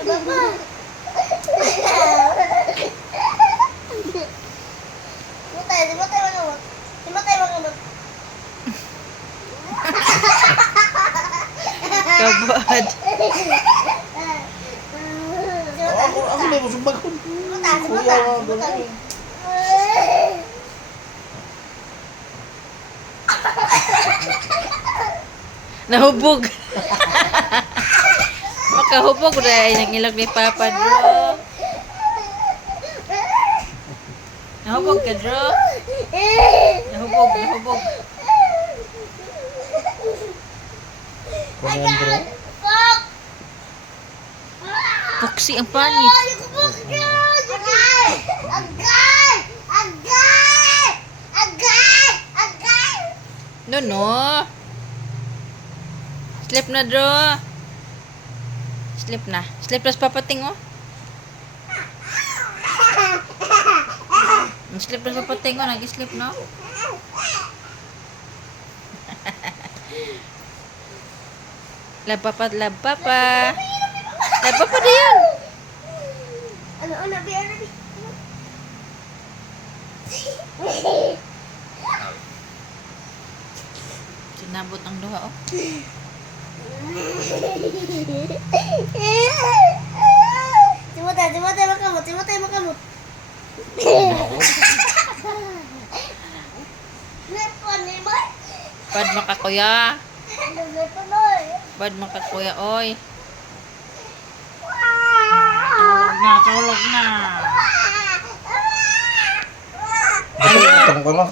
Kabad. Ako may musumbag ko. Kuya, Nahubog. Makahubog rin ang ilog ni Papa, Dro. Nahubog ka, Dro. Nahubog. Puksi ang panit. No. Sleep na, Dro. Sleep na sa papating, oh. Sleep na sa papating, oh. Nag-sleep, no? Love papa na yan. Nabi. Sinabot ang duha, oh. Timotay makamot. Bad makakuya. Oy. Tulog na. Itong ko lang.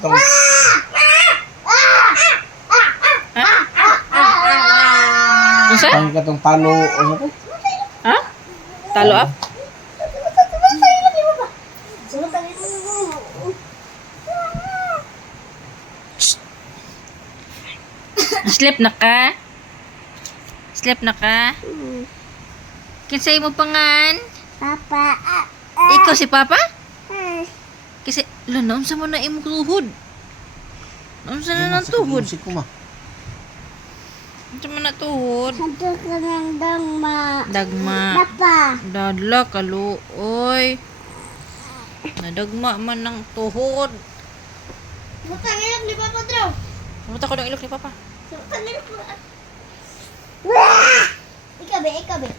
Isa? Ang katong talo. Ano to? Ha? Talo up? Sleep na ka? Kinsay mo pangan? Papa. Ikaw si Papa? Kasi, naon sa mo na imong tuhod? Naon sa na ng tuhod? Musik ko ma. Naon sa mo na tuhod? Hanto ka ng Dagma. Papa. Dadla, kaluoy. Nadagma man ng tuhod. Butang ilok ni Papa Draw. Pumunta ko ng ilok ni Papa. Butang ilok mo. Ikaw be.